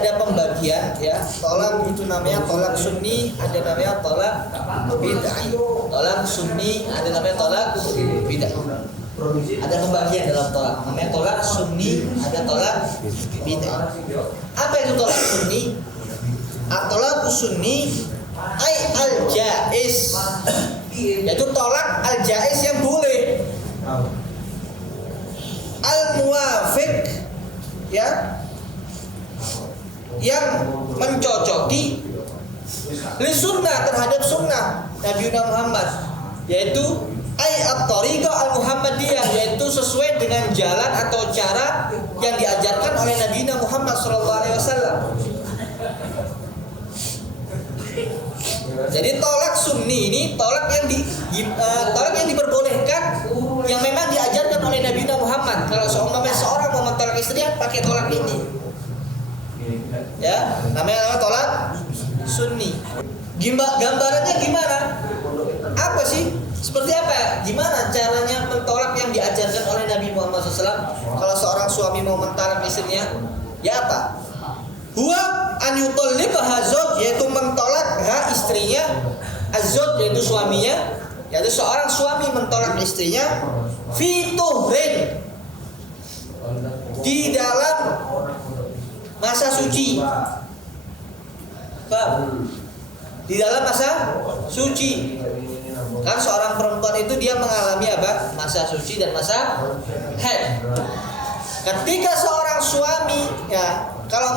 ada pembagian ya. Tolak itu namanya tolak sunni, ada namanya tolak bid'ah. Tolak sunni, ada namanya tolak bid'ah. Ada pembagian dalam tolak. Namanya tolak sunni, ada tolak bid'ah. Apa itu tolak sunni? At-tolak sunni ay al-jaiz. Yaitu tolak al-jaiz yang boleh. Al-muwafiq ya, yang mencocoki li sunnah, terhadap sunnah Nabi Muhammad, yaitu ay at-tariqah al-muhammadiyah, yaitu sesuai dengan jalan atau cara yang diajarkan oleh Nabi Muhammad SAW. Jadi tolak sunni ini tolak yang diperbolehkan, yang memang diajarkan oleh Nabi Muhammad. Kalau seorang mau mentolak istrinya pakai tolak ini, ya namanya tolak sunni. Gambarannya gimana? Apa sih? Seperti apa? Gimana caranya mentolak yang diajarkan oleh Nabi Muhammad SAW? Kalau seorang suami mau mentolak istrinya, ya apa? Huwa an yutalliqaha zawj, yaitu mentolak istrinya, az-zawj yaitu suaminya, yaitu seorang suami mentolak istrinya fi tuhrin, di dalam masa suci. Paham? Di dalam masa suci. Kan seorang perempuan itu dia mengalami apa? Masa suci dan masa haid. Ketika seorang suami ya, kalau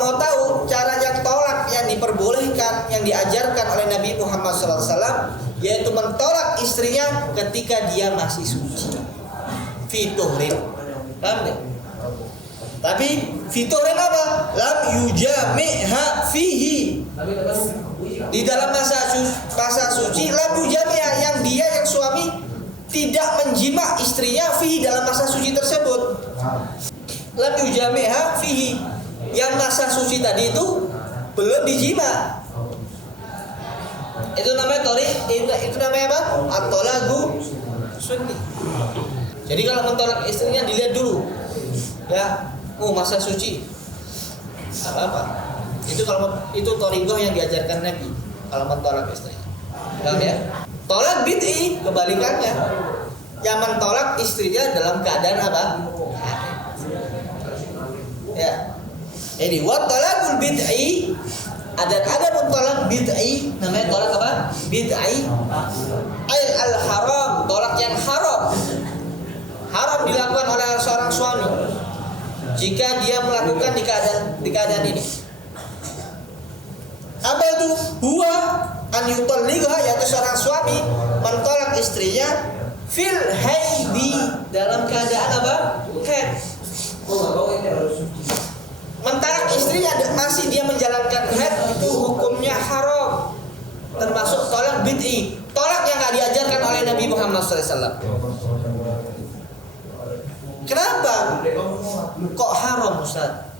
mau tahu caranya tolak yang diperbolehkan, yang diajarkan oleh Nabi Muhammad SAW, yaitu mentolak istrinya ketika dia masih suci. Fituhrin, paham deh? Tapi fituhrin apa? Lam yujami'ha fihi, di dalam masa suci. Lam yujami'ha, yang suami tidak menjima istrinya fihi, dalam masa suci tersebut. Lam yujami'ha fihi, yang masa suci tadi itu belum dijima. Itu namanya itu namanya apa? At-tolagu sunni. Jadi kalau mentolak istrinya dilihat dulu, ya, masa suci apa? Itu kalau itu thariqah yang diajarkan Nabi kalau mentolak istrinya. Paham ya? Tolak bid'i kebalikannya, yang mentolak istrinya dalam keadaan apa? Ya. Jadi wa talaqul bid'i, ada pun tolak bid'i, namanya tolak apa? Bid'i al haram, tolak yang haram. Haram dilakukan oleh seorang suami jika dia melakukan di keadaan ini. Apa itu? Huwa an yutalliqha, yaitu seorang suami mentolak istrinya fil haidi, dalam keadaan apa? Haid. Mentolak istrinya masih dia menjalankan haid, itu hukumnya haram, termasuk tolak bid'i, tolak yang gak diajarkan oleh Nabi Muhammad SAW. Kenapa kok haram, Ustaz?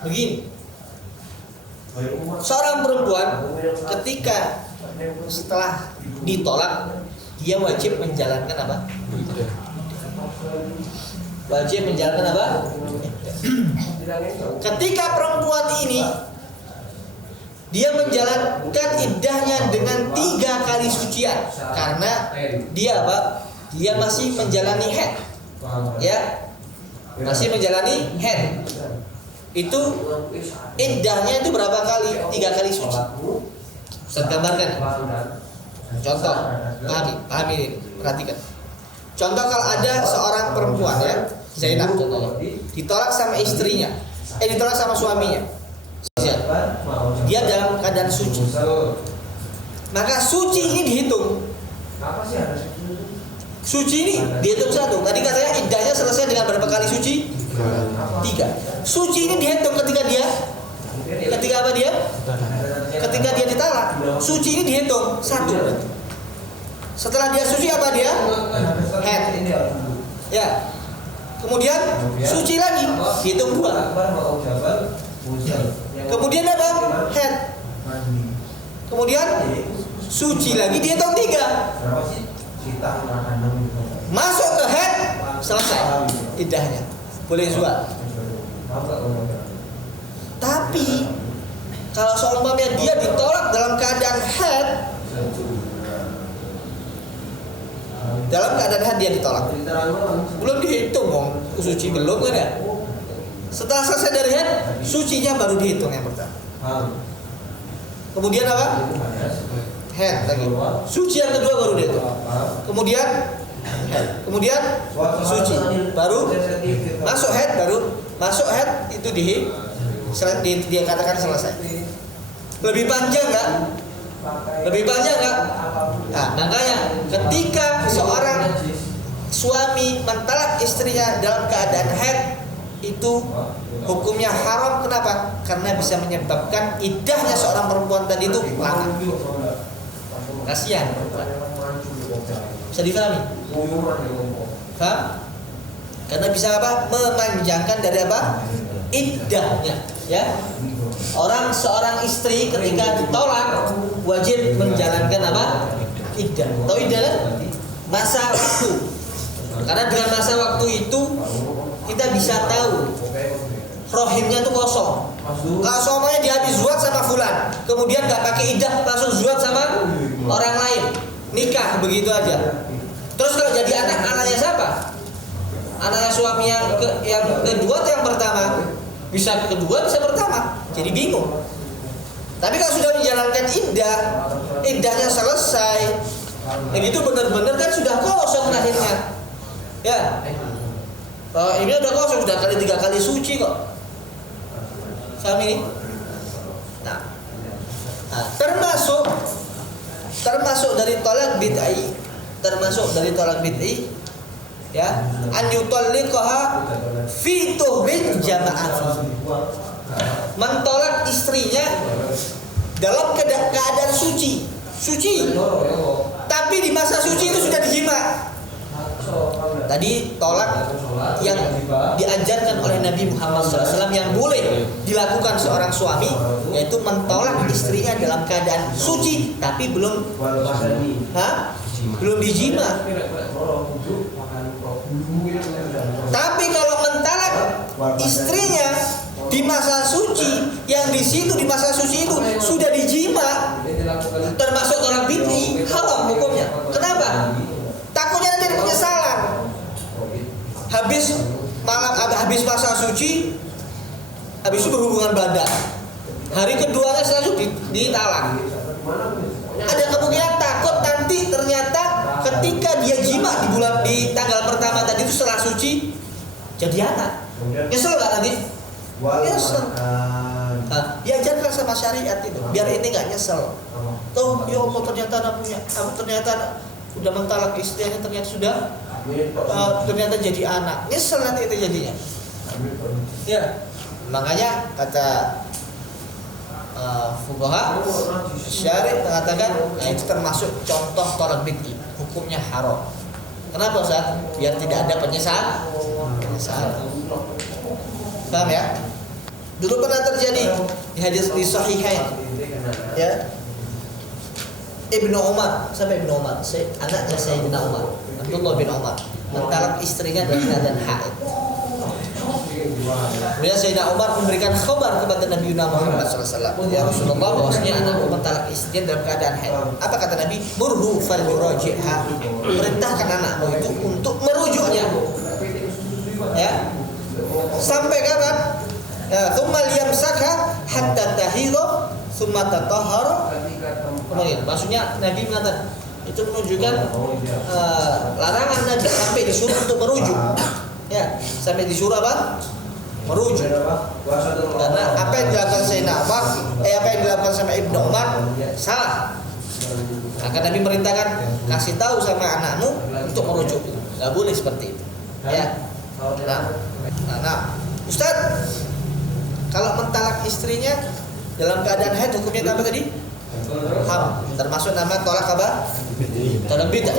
Begini, seorang perempuan ketika setelah ditolak, dia wajib menjalankan apa? Wajib menjalankan apa? Ketika perempuan ini dia menjalankan iddahnya dengan 3 kali sucian, karena dia apa? Dia masih menjalani haid, ya, masih menjalani haid. Itu iddahnya itu berapa kali? 3 kali suci. Ustaz gambarkan. Contoh, pahami, perhatikan. Contoh, kalau ada seorang perempuan, ya, Zainab contohnya, ditolak sama istrinya, ditolak sama suaminya, dia dalam keadaan suci, maka suci ini dihitung. Suci ini dihitung 1. Tadi katanya iddahnya selesai dengan berapa kali suci? 3. Suci ini dihitung ketika apa dia? Ketika dia ditalak. Suci ini dihitung 1. Setelah dia suci apa dia? Haid. Ya. Kemudian suci lagi, dihitung 2. Kemudian apa? Haid. Kemudian suci lagi, dihitung 3. Masuk ke haid, selesai iddahnya, boleh jual. Kalau seumpamanya dia ditolak dalam keadaan haid, dia ditolak, belum dihitung dong, suci belum kan ya? Setelah selesai dari haid, sucinya baru dihitung yang pertama. Kemudian apa? Haid lagi. Suci yang kedua baru dihitung. Kemudian haid. Kemudian suci, baru masuk haid, itu dia katakan selesai. Lebih panjang nggak? Nah, makanya ketika seorang suami mentalak istrinya dalam keadaan haid, itu hukumnya haram. Kenapa? Karena bisa menyebabkan iddahnya seorang perempuan tadi itu lama. Kasihan perempuan. Bisa difahami? Paham? Karena bisa apa? Memanjangkan dari apa? Iddahnya, ya. Seorang istri ketika ditolak wajib menjalankan apa? Iddah. Tahu iddah kan? Masa waktu. Karena dengan masa waktu itu kita bisa tahu rohimnya itu kosong. Kalau semuanya dia habis zuat sama fulan, kemudian gak pakai iddah, langsung zuat sama orang lain, nikah begitu aja. Terus kalau jadi anaknya siapa? Anaknya suami yang kedua atau yang pertama? Bisa kedua, bisa pertama. Jadi bingung. Tapi kalau sudah menjalankan iddahnya selesai, itu benar-benar kan sudah kosong lahirnya. Ya. Ini udah kosong, sudah 3 kali suci kok. Paham ini? Nah, termasuk dari tolak bid'i, ya, an yutalliqaha fi tuhrin jama'ah. Mentolak istrinya dalam keadaan suci, tapi di masa suci itu sudah dijima. Tadi tolak yang diajarkan oleh Nabi Muhammad SAW yang boleh dilakukan seorang suami, yaitu mentolak istrinya dalam keadaan suci tapi belum dijima. Tapi kalau mentalak istrinya di masa suci, yang di situ di masa suci itu sudah dijima, termasuk tolak bid'i, haram hukumnya. Kenapa? Takutnya nanti ada penyesalan. Habis masa suci, habis itu berhubungan badan. Hari keduanya selanjutnya ditalak. Ada kemungkinan takut nanti ternyata ketika dia jima di tanggal pertama tadi itu setelah suci jadi anak. Nyesel nggak nanti? Nyesel. Diajarkan sama syariat itu biar ini nggak nyesel. Tuh, ya Allah ternyata anak punya, ternyata udah mentalak istrinya, ternyata jadi anak. Nyesel nanti itu jadinya. Ya, makanya kata fuqaha syari' mengatakan itu termasuk contoh tolak bid'i, hukumnya haram. Kenapa Ustaz? Biar tidak ada penyesalan. Paham ya? Dulu pernah terjadi di hadis di Sahihain, ya. Ibnu Umar, sampai Ibnu Umar, anaknya Sayyidina Umar, Abdullah bin Umar, mentalak istrinya dalam keadaan haid. Kemudian Sayyidina Umar memberikan khabar kepada Nabi Muhammad SAW, ya Rasulullah, bahwasanya anakku mentalak istrinya dalam keadaan haid. Apa kata Nabi? Murhu falyuraji'ha. Perintahkan anakmu itu untuk merujuknya. Ya. Sampai kapan? Tsumma liyamsakha hatta tahidha tsumma tatahhara. Maksudnya Nabi mengatakan itu menunjukkan larangan Nabi sampai disuruh untuk merujuk. Ya, sampai disuruh apa? Merujuk. Karena apa yang dilakukan Sayyidina Umar, apa yang dilakukan sama Ibnu Umar salah. Maka Nabi merintahkan kasih tahu sama anakmu untuk merujuk. Enggak boleh seperti itu. Ya. Nah, Ustaz, kalau mentalak istrinya dalam keadaan haid hukumnya apa tadi? Haram. Termasuk nama tolak apa? Tolak bid'ah.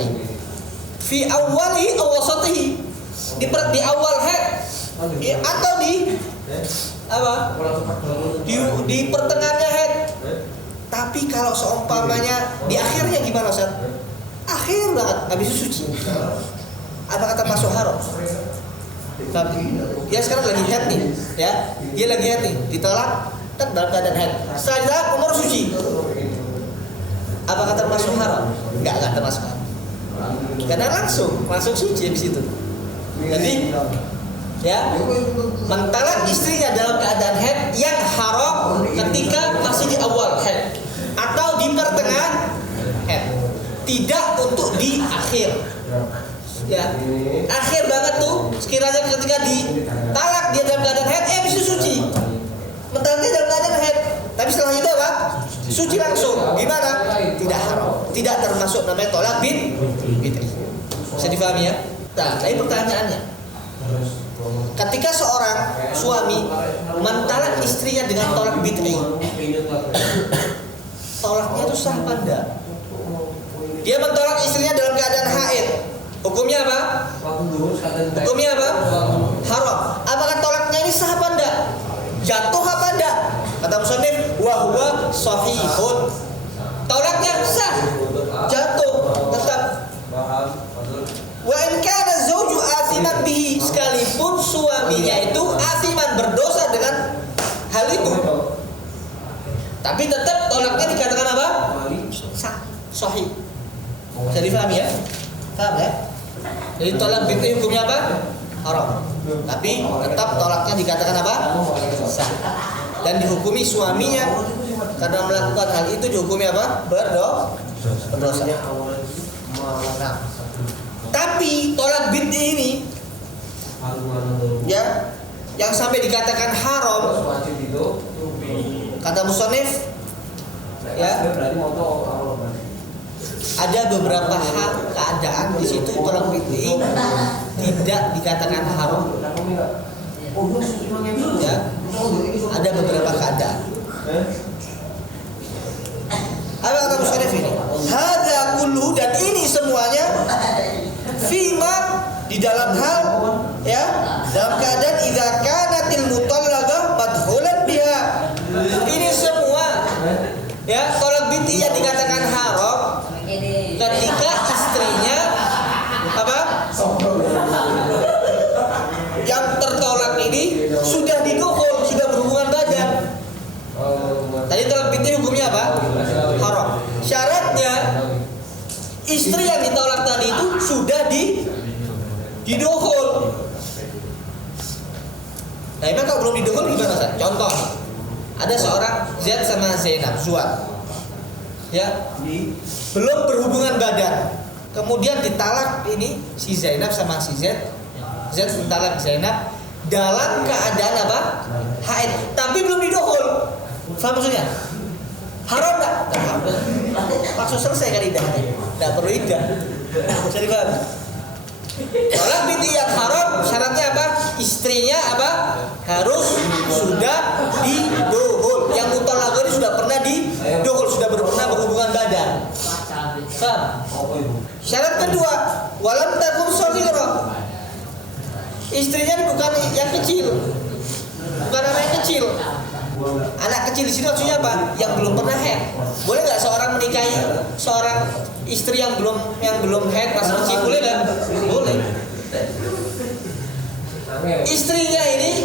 Fi awwalihi aw wasatihi. Di awal haid atau di apa? Di pertengahannya haid. Tapi kalau seumpamanya di akhirnya gimana Ustaz? Akhir banget, habis itu suci. Apa kata masuk haram? Tapi dia sekarang lagi haid nih, ya. Dia lagi haid nih, ditolak kan dalam keadaan haid. Setelah ditalak umur suci. Apakah termasuk haram? Enggak termasuk haram. Karena langsung masuk suci di situ. Jadi ya, mentalak istrinya dalam keadaan haid yang haram ketika masih di awal haid atau di pertengahan haid, tidak untuk di akhir. Ya, akhir banget tuh sekiranya ketika ditalak dia dalam keadaan haid, bisa suci. Mentalaknya dalam keadaan haid, tapi setelah itu apa? Suci langsung. Gimana? Tidak haram, tidak termasuk namanya tolak bid'i. Bisa difahami ya? Nah, ini pertanyaannya. Ketika seorang suami mentalak istrinya dengan tolak bid'i, tolaknya itu sah apa enggak? Dia mentolak istrinya dalam keadaan haid, hukumnya apa? Hukumnya apa? Haram. Apakah tolaknya ini sah apa enggak? Jatuh apa enggak? Kata musannif, wa huwa sahihun. Tolaknya sah, jatuh tetap. Wa in kana zawju asiman bihi, sekalipun suaminya itu asiman, berdosa dengan hal itu, tapi tetap tolaknya dikatakan apa? Sah, sahih. Bisa difahami ya? Paham ya? Jadi tolak bid'i hukumnya apa? Haram. Tapi tetap tolaknya dikatakan apa? Sah. Dan dihukumi suaminya karena melakukan hal itu dihukumi apa? Berdosa. Nah, tapi tolak bid'i ini ya, yang sampai dikatakan haram, kata musannif ya, ada beberapa hal keadaan di situ tolak bid'i tidak dikatakan haram. Ya, ada beberapa keadaan. Apa kata musannif ini? Hadza kullu, dan ini semuanya fima, di dalam hal ya, dalam keadaan idza kanatil mutallaqah madkhulan biha. Ini semua ya tolak bid'i yang dikatakan haram ketika istrinya apa? Yang tertolak ini sudah didukhul, sudah berhubungan badan. Tadi tolak bid'i hukumnya apa? Haram. Syaratnya istri yang ditolak tadi itu sudah didukhul. Nah, emang kalau belum didukhul gimana, Ustaz? Contoh, ada seorang Zaid sama Zainab, suat. Ya, belum berhubungan badan. Kemudian ditalak ini si Zainab sama si Zaid. Zaid mentalak Zainab dalam keadaan apa? Haid, tapi belum didukhul. Faham maksudnya? Haram enggak? Haram. Langsung selesai kan idahnya. Enggak perlu idah. Bisa dipahami? Tolak bid'i yang haram syaratnya apa? Istrinya apa? Harus sudah didukhul. Yang mutallaq ini sudah pernah didukhul, sudah pernah berhubungan badan. Paham? Syarat kedua, walam takun shaghira. Istrinya bukan yang kecil. Bukan anak yang kecil. Anak kecil di sini maksudnya apa? Yang belum pernah haid. Boleh nggak seorang menikahi seorang istri yang belum haid masih kecil? Boleh nggak? Boleh. Istrinya ini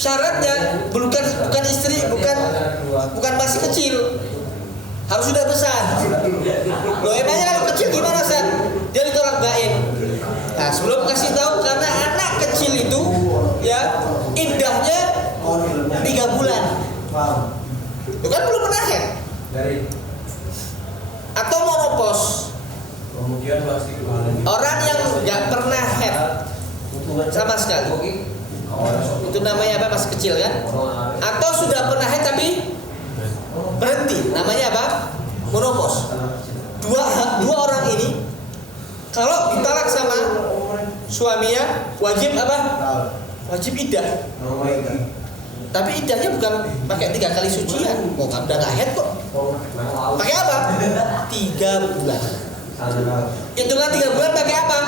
syaratnya bukan istri, bukan masih kecil, harus sudah besar. Loh, emangnya kalau kecil gimana, San? Dia ditolak bain. Nah, sebelum kasih tahu, karena anak kecil itu ya iddahnya 3 bulan. Itu kan belum pernah haid. Atau monopos. Orang yang nggak pernah haid sama sekali. Itu namanya apa? Masih kecil kan? Atau sudah pernah haid tapi berhenti. Namanya apa? Monopos. Dua orang ini kalau ditalak sama suaminya wajib apa? Wajib iddah. Tapi iddahnya bukan pakai 3 kali sucian. Oh, udah nggak haid kok. Pakai apa? 3 bulan. Hitungan 3 bulan pakai apa?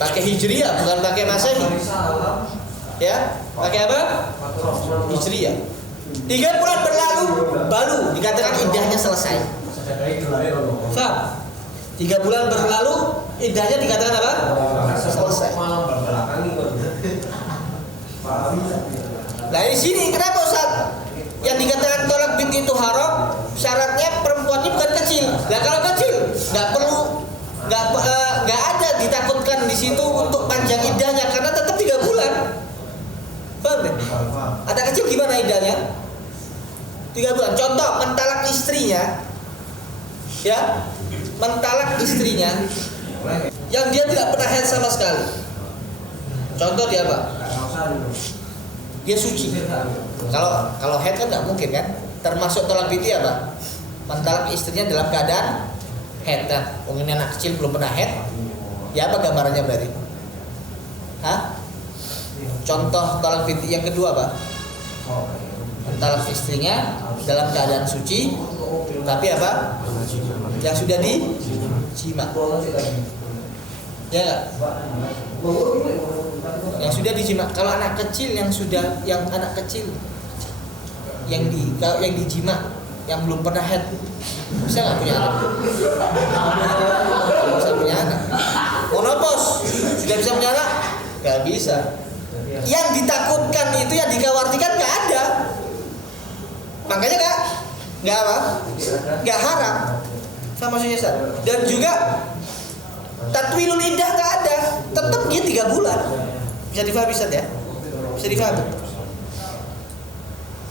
Pakai hijriyah, bukan pakai masehi. Ya, pakai apa? Hijriyah. 3 bulan berlalu baru dikatakan iddahnya selesai. Faham? 3 bulan berlalu iddahnya dikatakan apa? Selesai. Nah, di sini kenapa, Ustaz? yang dikatakan tolak bid'ah itu haram, syaratnya perempuannya bukan kecil. Nah kalau kecil nggak perlu, nggak ada ditakutkan di situ untuk panjang iddahnya karena tetap 3 bulan. Paham deh? Ada kecil gimana iddahnya? 3 bulan. Contoh mentalak istrinya, ya, mentalak istrinya yang dia tidak pernah haid sama sekali. Contoh dia apa? Dia suci. Kalau haid kan nggak mungkin kan? Termasuk tolak bid'ah apa? Mentalak istrinya dalam keadaan haid. Nah, mungkin anak kecil belum pernah haid. Ya apa gambarannya berarti? Hah? Contoh tolak bid'ah yang kedua apa? Mentalak istrinya dalam keadaan suci, tapi apa? Yang sudah dijima. Ya nggak? Yang sudah dijima. Kalau anak kecil yang anak kecil yang dijima, yang belum pernah haid, bisa nggak punya anak? Bisa punya anak. Monopos sudah bisa punya anak? Nggak bisa. Yang ditakutkan itu, yang dikhawatirkan nggak ada. Makanya nggak apa? Nggak haram. Sama maksudnya Ustaz. Dan juga tatwilul iddah nggak ada. Tetap dia 3 bulan. Bisa difahami Ustaz ya? Bisa difahami.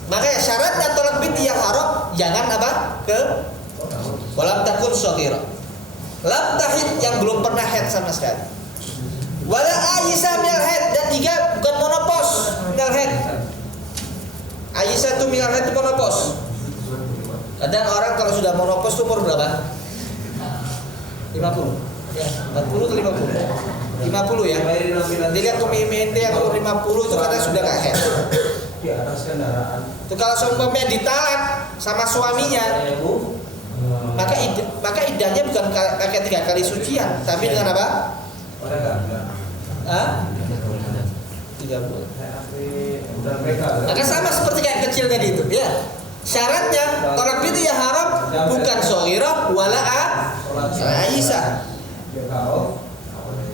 Makanya syaratnya tolak bid'ah yang haram jangan apa? Walam takun shaghira. Lam tahid yang belum pernah haid sama sekali. Wala Aisyah minal haid, dan 3 bukan monopos minal haid. Aisyah itu minal haid itu monopos. Kadang orang kalau sudah monopos itu umur berapa? 50. Ya, 40 atau 50? 50 ya. Dilihat ente yang umur 50 itu kadang sudah enggak haid. Di atas kendaraan. Itu kalau seumpamanya ditalak sama suaminya, maka iddahnya bukan pakai 3 kali sucian, tapi dengan apa? Hah? 3 bulan. Maka sama seperti kayak kecil tadi itu, ya. Syaratnya tolak bid'ah yang haram bukan shaghirah wala Aisyah.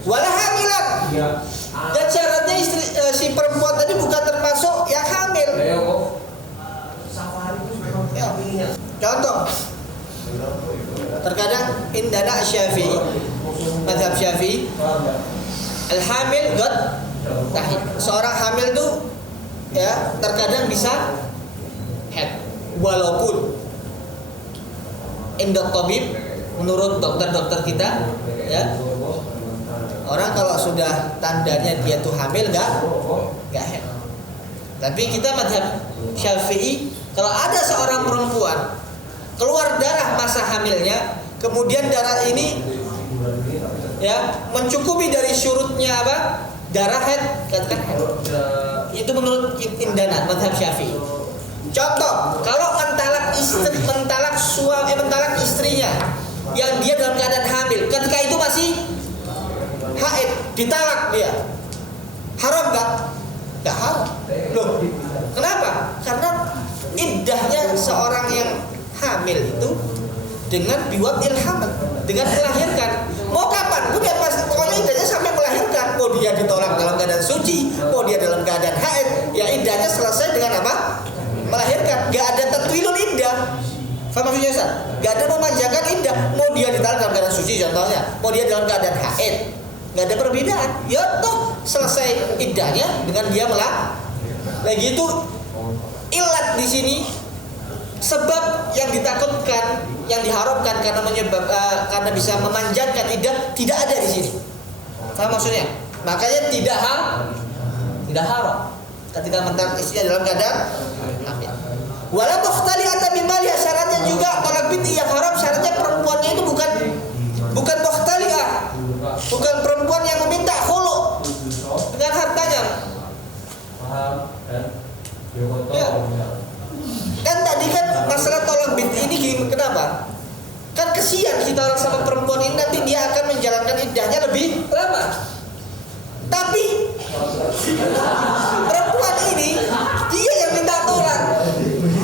Wala hamilan. Dan syaratnya si perempuan tadi bukan termasuk yang hamil. Ya. Contoh, terkadang indana Syafi'i, mazhab Syafi'i, al-hamil qad tahid. Seorang hamil itu ya terkadang bisa haid, walaupun indah tabib, menurut dokter-dokter kita, ya, orang kalau sudah tandanya dia tuh hamil nggak haid. Tapi kita mazhab Syafi'i, kalau ada seorang perempuan keluar darah masa hamilnya, kemudian darah ini ya mencukupi dari syurutnya apa? Darah haid, katakan haid. Itu menurut indana mazhab Syafi'i. Contoh, kalau mentalak istrinya yang dia dalam keadaan hamil, ketika itu masih haid, ditalak dia, haram nggak? Nggak haram. Loh, kenapa? Karena iddahnya seorang yang hamil itu dengan biwadil hamil, dengan melahirkan. Mau kapan? Udah pasti, pokoknya iddahnya sampai melahirkan. Mau dia ditolak dalam keadaan suci, mau dia dalam keadaan haid, ya iddahnya selesai dengan apa? Melahirkan. Gak ada tatwilul iddah. Faham maksudnya Ustaz? Gak ada memanjangkan iddah. Mau dia ditolak dalam keadaan suci contohnya, mau dia dalam keadaan haid, gak ada perbedaan. Ya toh selesai iddahnya dengan dia lagi itu ilat di sini, sebab yang ditakutkan, yang diharapkan karena bisa memanjangkan iddah tidak ada di sini. Faham maksudnya? Makanya tidak haram ketika mentalak istrinya dalam keadaan hamil. Wala mukhtali'atan bimaliha, syaratnya juga tolak bid'ah yang haram, syaratnya perempuannya itu bukan mukhtali'ah, bukan perempuan yang meminta khulu dengan hartanya. Ya. Kan tadi kan masalah tolak bid'ah ini gini, kenapa? Kan kesian kita orang sama perempuan ini, nanti dia akan menjalankan iddahnya lebih lama. Tapi perempuan ini dia yang minta tolak,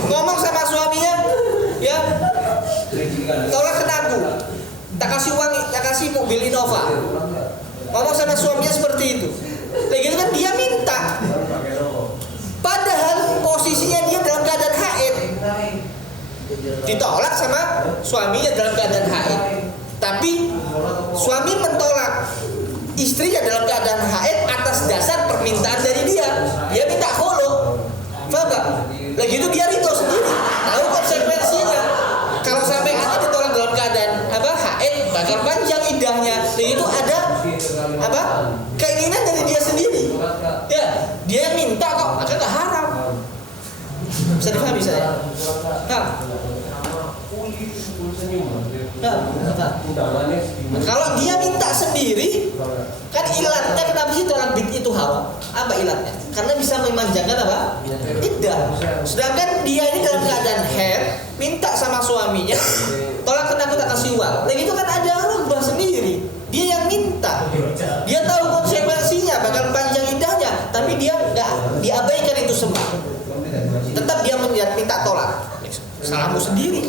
ngomong sama suaminya, ya, tolak ke aku, tak kasih uang, tak kasih mobil Innova. Ngomong sama suaminya seperti itu. Lagi itu kan dia minta, padahal posisinya dia dalam keadaan haid. ditolak sama suaminya dalam keadaan haid, tapi suami mentolak istrinya dalam keadaan haid atas dasar permintaan dari dia minta khulu, paham nggak? Lagi itu dia ridho sendiri, tahu konsekuensinya. Kalau sampai anak ditolak dalam keadaan haid, bakal panjang iddahnya. Dan itu ada keinginan dari dia sendiri. Ya, dia minta kok, maka nggak haram. Bisa dipahami saya? Kalau dia minta sendiri, kan ilatnya kenapa sih tolak bid itu haram? Apa ilatnya? Karena bisa memanjangkan iddah. Sedangkan dia ini dalam keadaan haid, minta sama suaminya, tolak kena aku tak kasih uang. Lagi itu kan ada rubah sendiri. Dia yang minta, dia tahu konsekuensinya bakal panjang iddahnya, tapi dia nggak diabaikan itu semua. Tetap dia minta tolak. Salahmu sendiri.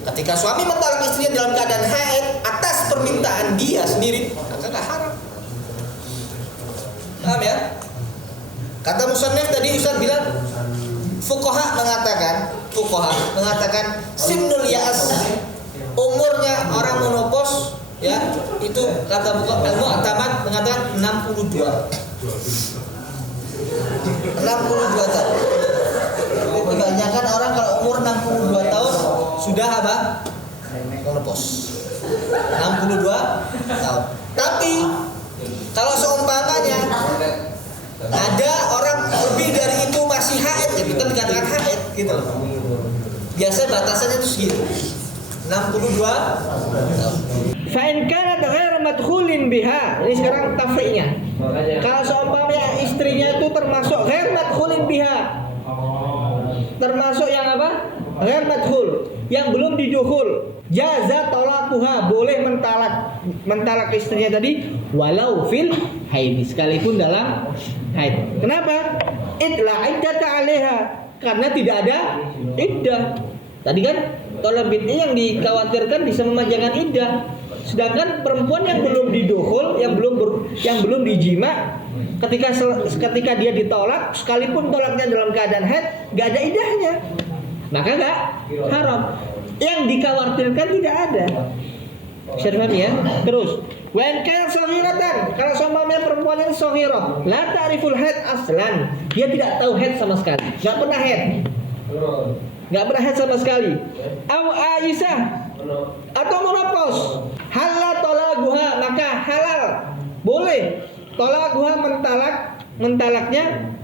Ketika suami mentolak istrinya dalam keadaan haid atas permintaan dia sendiri, maka nggak haram. Paham ya? Kata musannif tadi Ustaz bilang, fuqaha mengatakan sinnul ya'as, umurnya orang menopause ya, itu kata Al-Mu'tamad mengatakan 62 tahun. Kebanyakan orang kalau umur 62 tahun sudah menopause. 62 tahun. Tapi kalau seumpamanya ada orang lebih dari itu masih haid, ya kita dikatakan haid gitu. Biasa batasannya itu segitu. 62 tahun. Fa in kanat ghairu madkhulin biha. Ini sekarang tafri'nya. Kalau seumpamanya istrinya itu termasuk ghairu madkhulin biha, termasuk yang ghair madkhul, yang belum didukhul, jaza talaquha, boleh mentalak istrinya tadi walau fil haid, sekalipun dalam haid. Kenapa? Idla iddata 'alaiha, karena tidak ada iddah. Tadi kan tolak bid'ah yang dikhawatirkan bisa memanjangkan iddah. Sedangkan perempuan yang belum didukhul, yang belum dijima, ketika dia ditolak, sekalipun tolaknya dalam keadaan haid, enggak ada iddahnya, maka enggak haram. Yang dikhawatirkan tidak ada. Bisa dipahami ya? Terus, wa in kana saghiratan, kalau seumpamanya perempuan ini saghirah, la ta'riful haid aslan, dia tidak tahu haid sama sekali, enggak pernah haid sama sekali. Aw Aisyah, atau menopause, halal talaquha, maka halal, boleh talaquha mentalaknya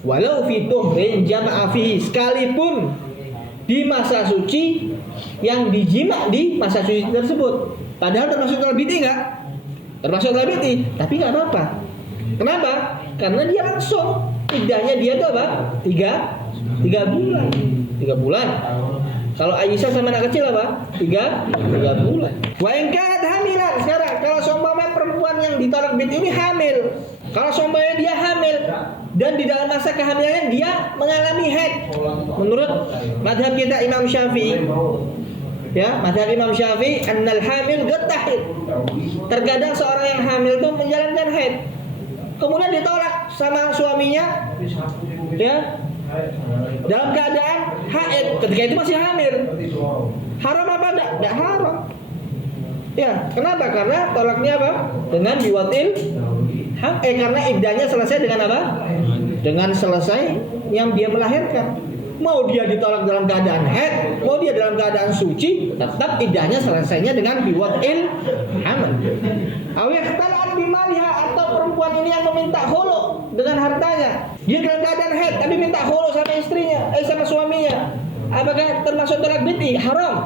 walau fi tuhrin jama'a fihi, sekalipun di masa suci yang dijima di masa suci tersebut. Padahal termasuk tolak bid'ah enggak? Termasuk tolak bid'ah, tapi enggak apa-apa. Kenapa? Karena dia langsung iddahnya dia itu 3 bulan. 3 bulan. Kalau Aisyah sama anak kecil 3 bulan. Wa in kanat hamilan, sekarang kalau seumpama perempuan yang ditolak bid'ah ini hamil. Kalau seumpama dia hamil dan di dalam masa kehamilannya dia mengalami haid, menurut madhab kita Imam Syafi'i, ya, madhab Imam Syafi'i, annal hamil qad tahid. Terkadang seorang yang hamil itu menjalankan haid, kemudian ditolak sama suaminya, ya, dalam keadaan haid, ketika itu masih hamil. Haram apa enggak? Enggak haram. Ya, kenapa? Karena tolaknya dengan biwatil karena iddahnya selesai dengan dengan selesai yang dia melahirkan. Mau dia ditolak dalam keadaan haid, mau dia dalam keadaan suci, tetap iddahnya selesainya dengan biwatil hamil. Awihtalan bimaliha, atau perempuan ini yang meminta khulu dengan hartanya. Dia dalam keadaan haid tapi minta khulu sama istrinya, sama suaminya. Apakah termasuk tolak bid'ah? Haram.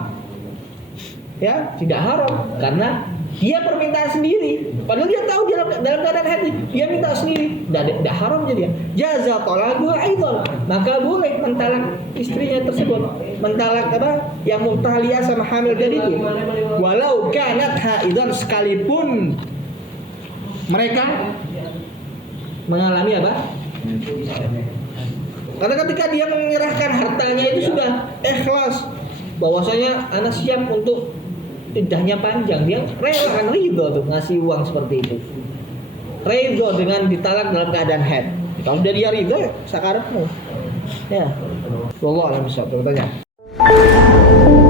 Ya, tidak haram karena dia permintaan sendiri. Padahal dia tahu dia dalam keadaan haid, dia minta sendiri. Tidak haram jadi. Jaza talaquhu aidan, maka boleh mentalak istrinya tersebut. Mentalak yang mutahliah sama hamil tadi itu. Walau kanat haidan, sekalipun mereka mengalami karena ketika dia menyerahkan hartanya itu sudah ikhlas bahwasanya anak siap untuk iddahnya panjang, dia rela kan, ridho tuh ngasih uang seperti itu, ridho dengan ditalak dalam keadaan haid. Kalau dia ridho, sakarepmu. Ya. Wallahu a'lam bishawab. Bertanya. wabarakatuh.